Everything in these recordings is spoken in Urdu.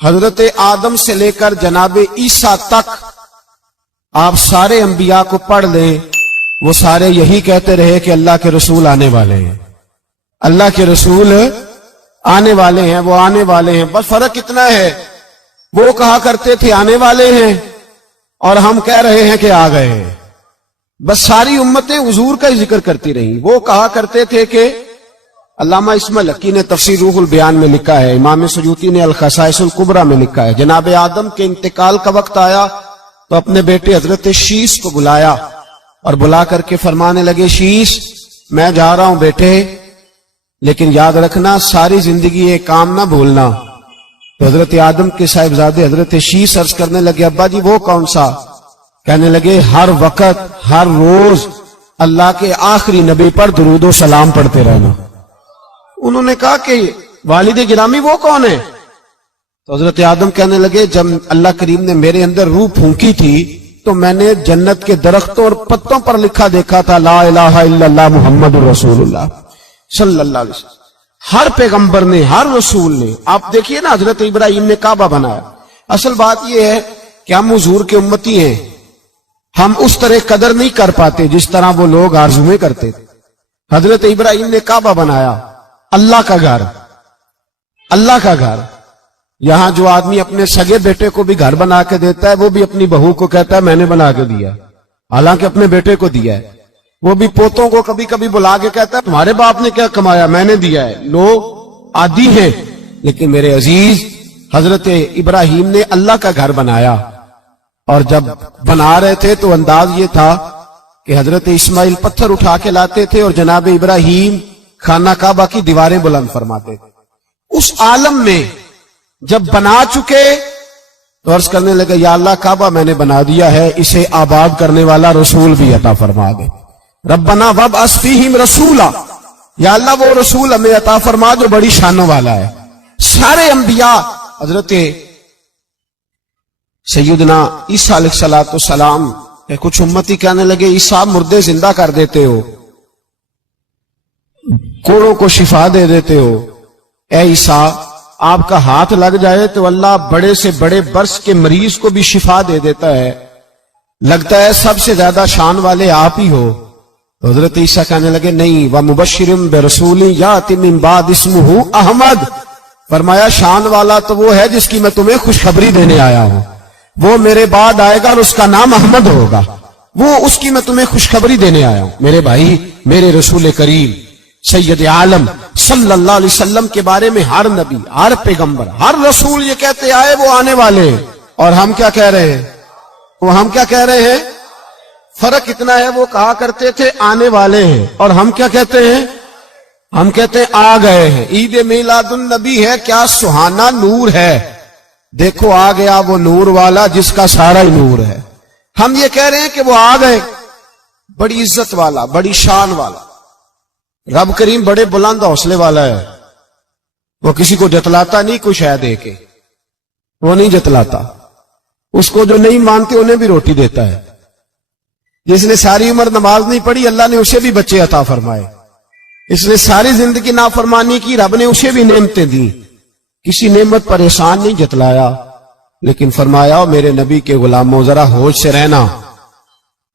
حضرت آدم سے لے کر جناب عیسیٰ تک آپ سارے انبیاء کو پڑھ لیں، وہ سارے یہی کہتے رہے کہ اللہ کے رسول آنے والے ہیں، اللہ کے رسول آنے والے ہیں، وہ آنے والے ہیں۔ بس فرق اتنا ہے، وہ کہا کرتے تھے آنے والے ہیں اور ہم کہہ رہے ہیں کہ آ گئے ہیں۔ بس ساری امتیں حضور کا ہی ذکر کرتی رہیں۔ وہ کہا کرتے تھے کہ علامہ اسماعیل حقی نے تفسیر روح البیان میں لکھا ہے، امام سیوطی نے الخصائص الکبریٰ میں لکھا ہے، جناب آدم کے انتقال کا وقت آیا تو اپنے بیٹے حضرت شیش کو بلایا اور بلا کر کے فرمانے لگے، شیش میں جا رہا ہوں بیٹے، لیکن یاد رکھنا ساری زندگی یہ کام نہ بھولنا۔ تو حضرت آدم کے صاحبزادے حضرت شیش عرض کرنے لگے، ابا جی وہ کون سا؟ کہنے لگے ہر وقت ہر روز اللہ کے آخری نبی پر درود و سلام پڑھتے رہنا۔ انہوں نے کہا کہ والد گرامی وہ کون ہے؟ تو حضرت آدم کہنے لگے، جب اللہ کریم نے میرے اندر روح پھونکی تھی تو میں نے جنت کے درختوں اور پتوں پر لکھا دیکھا تھا لا الہ الا اللہ محمد رسول اللہ صلی اللہ علیہ وسلم۔ ہر پیغمبر نے، ہر رسول نے، آپ دیکھیے نا حضرت ابراہیم نے کعبہ بنایا۔ اصل بات یہ ہے کہ ہم حضور کے امتی ہیں، ہم اس طرح قدر نہیں کر پاتے جس طرح وہ لوگ آرزویں کرتے تھے۔ حضرت ابراہیم نے کعبہ بنایا، اللہ کا گھر، اللہ کا گھر۔ یہاں جو آدمی اپنے سگے بیٹے کو بھی گھر بنا کے دیتا ہے، وہ بھی اپنی بہو کو کہتا ہے میں نے بنا کے دیا، حالانکہ اپنے بیٹے کو دیا ہے۔ وہ بھی پوتوں کو کبھی کبھی بلا کے کہتا ہے تمہارے باپ نے کیا کمایا، میں نے دیا ہے۔ لوگ عادی ہیں، لیکن میرے عزیز حضرت ابراہیم نے اللہ کا گھر بنایا، اور جب بنا رہے تھے تو انداز یہ تھا کہ حضرت اسماعیل پتھر اٹھا کے لاتے تھے اور جناب ابراہیم خانہ کعبہ کی دیواریں بلند فرماتے تھے۔ اس عالم میں جب بنا چکے تو عرض کرنے لگے یا اللہ کعبہ میں نے بنا دیا ہے، اسے آباد کرنے والا رسول بھی عطا فرما دے۔ ربنا وابعث فیہم رسولا، یا اللہ وہ رسول ہمیں عطا فرما جو بڑی شانوں والا ہے۔ سارے انبیاء حضرت سیدنا عیسیٰ علیہ السلام کہ کچھ امتی کہنے لگے عیسیٰ مردے زندہ کر دیتے ہو، کوڑوں کو شفا دے دیتے ہو، اے عیسیٰ آپ کا ہاتھ لگ جائے تو اللہ بڑے سے بڑے برس کے مریض کو بھی شفا دے دیتا ہے، لگتا ہے سب سے زیادہ شان والے آپ ہی ہو۔ تو حضرت عیسیٰ کہنے لگے نہیں، وَمُبَشِّرٍ بِرَسُولٍ يَأْتِي مِن بَعْدِهِ اسْمُهُ احمد، فرمایا شان والا تو وہ ہے جس کی میں تمہیں خوشخبری دینے آیا ہوں، وہ میرے بعد آئے گا اور اس کا نام احمد ہوگا، وہ اس کی میں تمہیں خوشخبری دینے آیا ہوں۔ میرے بھائی، میرے رسول کریم سید عالم صلی اللہ علیہ وسلم کے بارے میں ہر نبی، ہر پیغمبر، ہر رسول یہ کہتے آئے وہ آنے والے ہیں، اور ہم کیا کہہ رہے ہیں؟ وہ ہم کیا کہہ رہے ہیں؟ فرق اتنا ہے، وہ کہا کرتے تھے آنے والے ہیں، اور ہم کیا کہتے ہیں؟ ہم کہتے ہیں آ گئے ہیں۔ عید میلاد النبی ہے، کیا سہانا نور ہے، دیکھو آ گیا وہ نور والا جس کا سارا ہی نور ہے۔ ہم یہ کہہ رہے ہیں کہ وہ آ گئے، بڑی عزت والا، بڑی شان والا، رب کریم بڑے بلند حوصلے والا ہے، وہ کسی کو جتلاتا نہیں کوئی شے دے کے، وہ نہیں جتلاتا، اس کو جو نہیں مانتے انہیں بھی روٹی دیتا ہے۔ جس نے ساری عمر نماز نہیں پڑھی اللہ نے اسے بھی بچے عطا فرمائے، اس نے ساری زندگی نافرمانی کی رب نے اسے بھی نعمتیں دی، کسی نعمت پر احسان نہیں جتلایا، لیکن فرمایا میرے نبی کے غلاموں ذرا ہوش سے رہنا،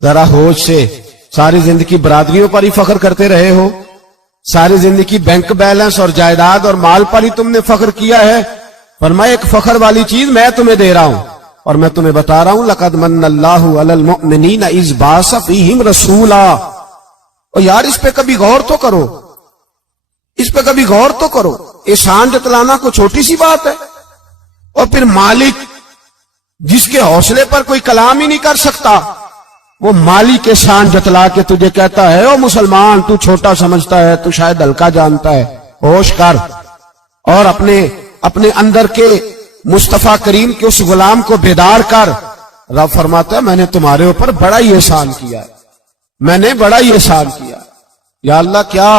ذرا ہوش سے۔ ساری زندگی برادریوں پر ہی فخر کرتے رہے ہو، ساری زندگی بینک بیلنس اور جائیداد اور مال پر ہی تم نے فخر کیا ہے، فرمایا ایک فخر والی چیز میں تمہیں دے رہا ہوں، اور میں تمہیں بتا رہا ہوں لقد من اللہ علی المؤمنین اذ بعث فیہم رسولا۔ اور یار اس پہ کبھی غور تو کرو، اس پہ کبھی غور تو کرو، احسان جتلانا کو چھوٹی سی بات ہے، اور پھر مالک جس کے حوصلے پر کوئی کلام ہی نہیں کر سکتا، وہ مالی کے شان جتلا کے تجھے کہتا ہے او مسلمان تو چھوٹا سمجھتا ہے، تو شاید ہلکا جانتا ہے، ہوش کر، اور اپنے اندر کے مصطفیٰ کریم کے اس غلام کو بیدار کر۔ رب فرماتا ہے میں نے تمہارے اوپر بڑا ہی احسان کیا ہے، میں نے بڑا ہی احسان کیا۔ یا اللہ کیا؟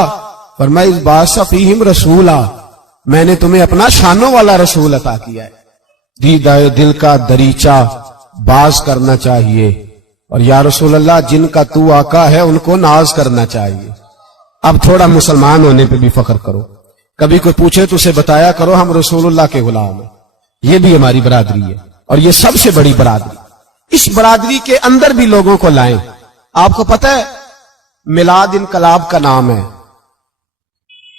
فرمایا اس بعث فیہم رسولا، میں نے تمہیں اپنا شانوں والا رسول عطا کیا ہے۔ دیدہ دل کا دریچہ باز کرنا چاہیے، اور یا رسول اللہ جن کا تو آقا ہے ان کو ناز کرنا چاہیے۔ اب تھوڑا مسلمان ہونے پہ بھی فخر کرو، کبھی کوئی پوچھے تو اسے بتایا کرو ہم رسول اللہ کے غلام ہیں، یہ بھی ہماری برادری ہے اور یہ سب سے بڑی برادری. اس برادری کے اندر بھی لوگوں کو لائیں. آپ کو پتہ ہے میلاد انقلاب کا نام ہے.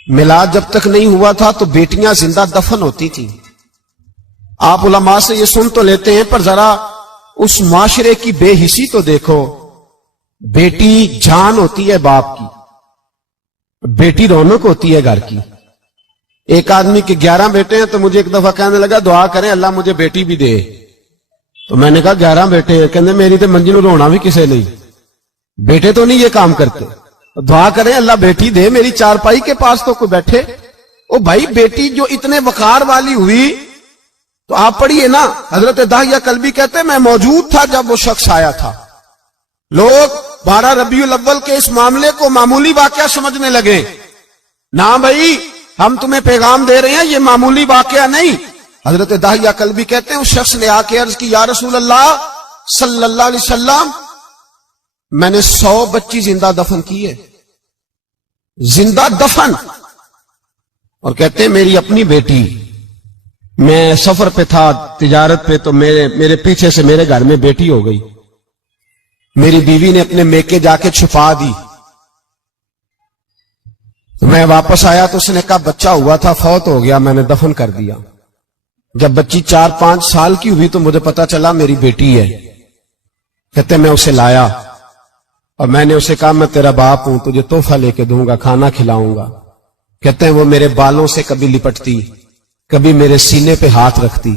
میلاد جب تک نہیں ہوا تھا تو بیٹیاں زندہ دفن ہوتی تھیں. آپ علماء سے یہ سن تو لیتے ہیں پر ذرا اس معاشرے کی بے حسی تو دیکھو. بیٹی جان ہوتی ہے باپ کی, بیٹی رونق ہوتی ہے گھر کی. ایک آدمی کے 11 بیٹے ہیں تو مجھے ایک دفعہ کہنے لگا دعا کریں اللہ مجھے بیٹی بھی دے. تو میں نے کہا 11 بیٹے ہیں, کہنے میری تو منجی نو رونا بھی کسے نہیں, بیٹے تو نہیں یہ کام کرتے. دعا کریں اللہ بیٹی دے, میری چارپائی کے پاس تو کوئی بیٹھے. او بھائی بیٹی جو اتنے وقار والی ہوئی تو آپ پڑھیے نا, حضرت داہیہ کلبی کہتے ہیں میں موجود تھا جب وہ شخص آیا تھا. لوگ 12 ربیع الاول کے اس معاملے کو معمولی واقعہ سمجھنے لگے. نہ بھائی ہم تمہیں پیغام دے رہے ہیں یہ معمولی واقعہ نہیں. حضرت داہیہ کلبی کہتے ہیں اس شخص نے آ کے عرض کی یا رسول اللہ صلی اللہ علیہ وسلم میں نے 100 بچی زندہ دفن کی ہے, زندہ دفن. اور کہتے ہیں میری اپنی بیٹی, میں سفر پہ تھا تجارت پہ تو میرے پیچھے سے میرے گھر میں بیٹی ہو گئی. میری بیوی نے اپنے میکے جا کے چھپا دی. میں واپس آیا تو اس نے کہا بچہ ہوا تھا فوت ہو گیا, میں نے دفن کر دیا. جب بچی 4-5 سال کی ہوئی تو مجھے پتا چلا میری بیٹی ہے. کہتے ہیں میں اسے لایا اور میں نے اسے کہا میں تیرا باپ ہوں, تجھے تحفہ لے کے دوں گا, کھانا کھلاؤں گا. کہتے ہیں وہ میرے بالوں سے کبھی لپٹتی, کبھی میرے سینے پہ ہاتھ رکھتی,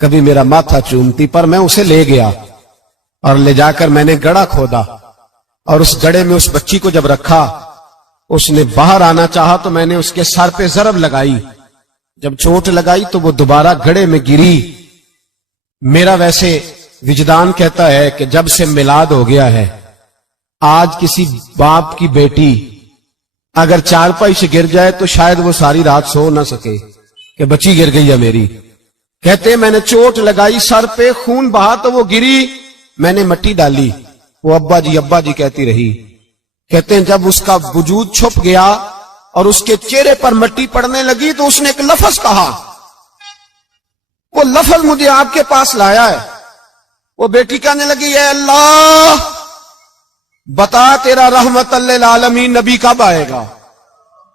کبھی میرا ماتھا چومتی. پر میں اسے لے گیا اور لے جا کر میں نے گڑھا کھودا اور اس گڑھے میں اس بچی کو جب رکھا, اس نے باہر آنا چاہا تو میں نے اس کے سر پہ ضرب لگائی. جب چوٹ لگائی تو وہ دوبارہ گڑھے میں گری. میرا ویسے وجدان کہتا ہے کہ جب سے میلاد ہو گیا ہے آج کسی باپ کی بیٹی اگر چارپائی سے گر جائے تو شاید وہ ساری رات سو نہ سکے کہ بچی گر گئی ہے میری. کہتے ہیں میں نے چوٹ لگائی سر پہ, خون بہا تو وہ گری, میں نے مٹی ڈالی, وہ ابا جی کہتی رہی. کہتے ہیں جب اس کا وجود چھپ گیا اور اس کے چہرے پر مٹی پڑنے لگی تو اس نے ایک لفظ کہا, وہ لفظ مجھے آپ کے پاس لایا ہے. وہ بیٹی کہنے لگی اے اللہ بتا تیرا رحمت للعالمین نبی کب آئے گا.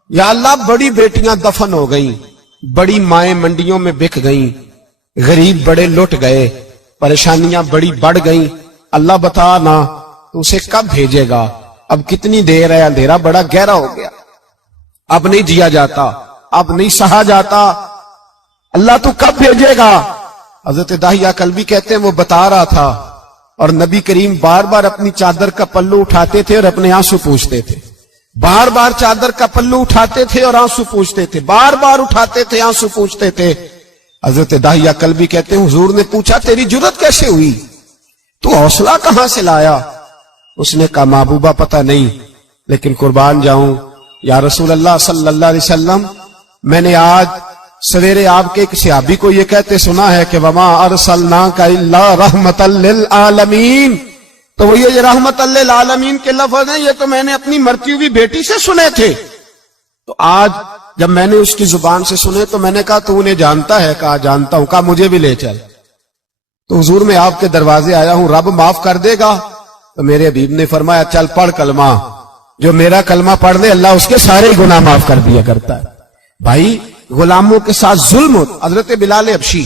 یا اللہ بڑی بیٹیاں دفن ہو گئیں, بڑی مائیں منڈیوں میں بک گئیں, غریب بڑے لٹ گئے, پریشانیاں بڑی بڑھ گئیں. اللہ بتا نا تو اسے کب بھیجے گا. اب کتنی دیر ہے, اندھیرا بڑا گہرا ہو گیا, اب نہیں جیا جاتا, اب نہیں سہا جاتا, اللہ تو کب بھیجے گا. حضرت داہیہ کلبی کہتے ہیں وہ بتا رہا تھا اور نبی کریم بار بار اپنی چادر کا پلو اٹھاتے تھے اور اپنے آنسو پوچھتے تھے. بار بار چادر کا پلو اٹھاتے تھے اور آنسو پوچھتے تھے, بار بار اٹھاتے تھے آنسو پوچھتے تھے. حضرت داہیہ کلبی کہتے ہیں حضور نے پوچھا تیری جرت کیسے ہوئی, تو حوصلہ کہاں سے لایا. اس نے کہا محبوبہ پتہ نہیں, لیکن قربان جاؤں یا رسول اللہ صلی اللہ علیہ وسلم میں نے آج سویرے آپ کے ایک صحابی کو یہ کہتے سنا ہے کہ وما ارسلناک الا رحمتا للعالمین. تو وہ یہ رحمت للعالمین کے لفظ ہیں, یہ تو میں نے اپنی مرتی ہوئی بیٹی سے سنے تھے. تو آج جب میں نے اس کی زبان سے سنے تو میں نے کہا تو انہیں جانتا ہے. کہا جانتا ہوں. کہا مجھے بھی لے چل. تو حضور میں آپ کے دروازے آیا ہوں, رب معاف کر دے گا. تو میرے حبیب نے فرمایا چل پڑھ کلمہ, جو میرا کلمہ پڑھ دے اللہ اس کے سارے گناہ معاف کر دیا کرتا ہے. بھائی غلاموں کے ساتھ ظلم ہوتا. حضرت بلال حبشی,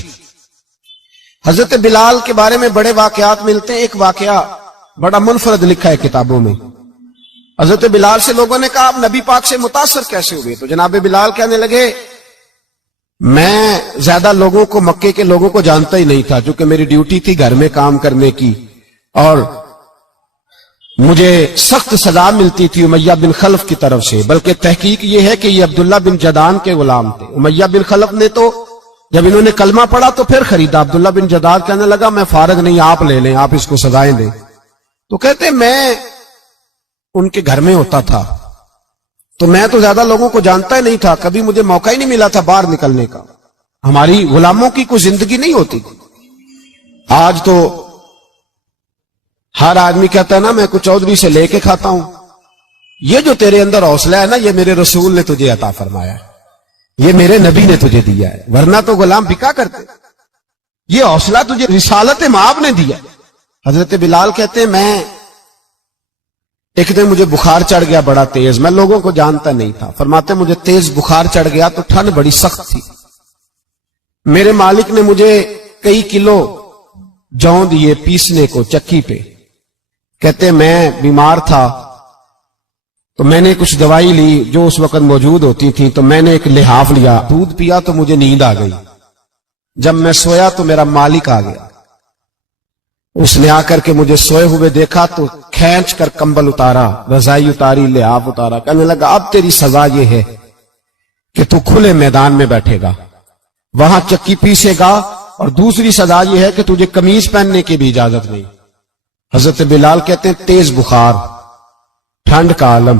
حضرت بلال کے بارے میں بڑے واقعات ملتے ہیں. ایک واقعہ بڑا منفرد لکھا ہے کتابوں میں. حضرت بلال سے لوگوں نے کہا آپ نبی پاک سے متاثر کیسے ہوئے. تو جناب بلال کہنے لگے میں زیادہ لوگوں کو, مکے کے لوگوں کو جانتا ہی نہیں تھا, چونکہ میری ڈیوٹی تھی گھر میں کام کرنے کی اور مجھے سخت سزا ملتی تھی امیہ بن خلف کی طرف سے. بلکہ تحقیق یہ ہے کہ یہ عبداللہ بن جدان کے غلام تھے. امیہ بن خلف نے تو جب انہوں نے کلمہ پڑھا تو پھر خریدا. عبداللہ بن جدان کہنے لگا میں فارغ نہیں, آپ لے لیں, آپ اس کو سزائیں دیں. تو کہتے میں ان کے گھر میں ہوتا تھا تو میں تو زیادہ لوگوں کو جانتا ہی نہیں تھا, کبھی مجھے موقع ہی نہیں ملا تھا باہر نکلنے کا. ہماری غلاموں کی کوئی زندگی نہیں ہوتی تھی. آج تو ہر آدمی کہتا ہے نا میں کچھ چودھری سے لے کے کھاتا ہوں. یہ جو تیرے اندر حوصلہ ہے نا یہ میرے رسول نے تجھے عطا فرمایا ہے, یہ میرے نبی نے تجھے دیا ہے, ورنہ تو غلام بکا کرتے. یہ حوصلہ تجھے رسالت مآب نے دیا. حضرت بلال کہتے ہیں میں ایک دن مجھے بخار چڑھ گیا بڑا تیز، میں لوگوں کو جانتا نہیں تھا. فرماتے مجھے تیز بخار چڑھ گیا تو ٹھنڈ بڑی سخت تھی. میرے مالک نے مجھے کئی کلو جوں دیے پیسنے کو چکی پہ. کہتے میں بیمار تھا تو میں نے کچھ دوائی لی جو اس وقت موجود ہوتی تھی، تو میں نے ایک لحاف لیا، دودھ پیا تو مجھے نیند آ گئی. جب میں سویا تو میرا مالک آ گیا. اس نے آ کر کے مجھے سوئے ہوئے دیکھا تو کھینچ کر کمبل اتارا، رضائی اتاری، لحاف اتارا. کہنے لگا اب تیری سزا یہ ہے کہ تو کھلے میدان میں بیٹھے گا، وہاں چکی پیسے گا، اور دوسری سزا یہ ہے کہ تجھے قمیض پہننے کی بھی اجازت نہیں. حضرت بلال کہتے ہیں تیز بخار، ٹھنڈ کا عالم،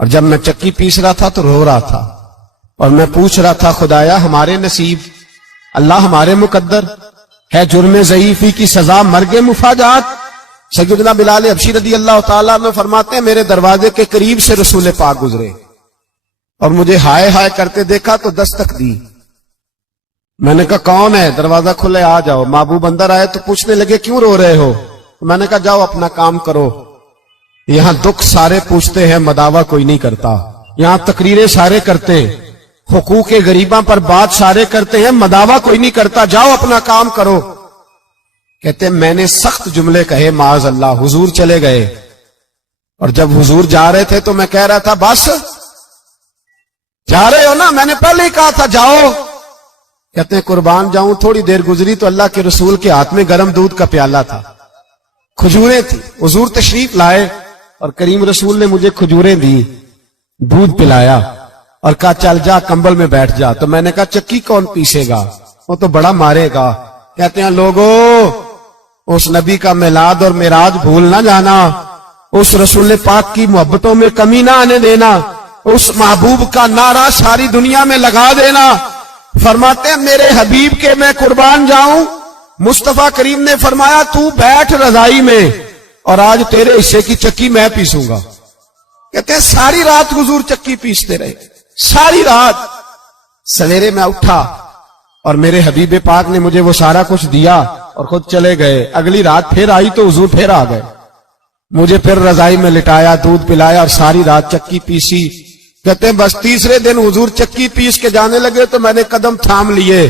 اور جب میں چکی پیس رہا تھا تو رو رہا تھا، اور میں پوچھ رہا تھا خدایا ہمارے نصیب، اللہ ہمارے مقدر ہے جرم ضعیفی کی سزا مرگ مفاجات. سیدنا بلال حبشی رضی اللہ تعالیٰ عنہ فرماتے ہیں میرے دروازے کے قریب سے رسول پاک گزرے اور مجھے ہائے ہائے کرتے دیکھا تو دستک دی. میں نے کہا کون ہے؟ دروازہ کھلے آ جاؤ. محبوب اندر آئے تو پوچھنے لگے کیوں رو رہے ہو؟ میں نے کہا جاؤ اپنا کام کرو. یہاں دکھ سارے پوچھتے ہیں، مداوع کوئی نہیں کرتا. یہاں تقریریں سارے کرتے ہیں، حقوق غریباں پر بات سارے کرتے ہیں، مداوع کوئی نہیں کرتا. جاؤ اپنا کام کرو. کہتے ہیں میں نے سخت جملے کہے معاذ اللہ. حضور چلے گئے، اور جب حضور جا رہے تھے تو میں کہہ رہا تھا بس جا رہے ہو نا، میں نے پہلے ہی کہا تھا جاؤ. کہتے ہیں قربان جاؤں. تھوڑی دیر گزری تو اللہ کے رسول کے ہاتھ میں گرم دودھ کا پیالہ تھا، کھجوریں تھی. حضور تشریف لائے اور کریم رسول نے مجھے کھجوریں دی، دودھ پلایا اور کہا چل جا کمبل میں بیٹھ جا. تو میں نے کہا چکی کون پیسے گا؟ وہ تو بڑا مارے گا. کہتے ہیں لوگو اس نبی کا میلاد اور معراج بھول نہ جانا، اس رسول پاک کی محبتوں میں کمی نہ آنے دینا، اس محبوب کا نعرہ ساری دنیا میں لگا دینا. فرماتے ہیں میرے حبیب کے میں قربان جاؤں. مصطفیٰ کریم نے فرمایا تو بیٹھ رضائی میں اور آج تیرے حصے کی چکی میں پیسوں گا. کہتے ہیں ساری رات حضور چکی پیستے رہے، ساری رات. سویرے میں اٹھا اور میرے حبیب پاک نے مجھے وہ سارا کچھ دیا اور خود چلے گئے. اگلی رات پھر آئی تو حضور پھر آ گئے، مجھے پھر رضائی میں لٹایا، دودھ پلایا اور ساری رات چکی پیسی. کہتے ہیں بس تیسرے دن حضور چکی پیس کے جانے لگے تو میں نے قدم تھام لیے.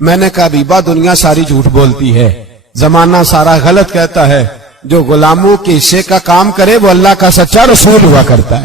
میں نے کہا حبیبہ دنیا ساری جھوٹ بولتی ہے، زمانہ سارا غلط کہتا ہے، جو غلاموں کے حصے کا کام کرے وہ اللہ کا سچا رسول ہوا کرتا ہے.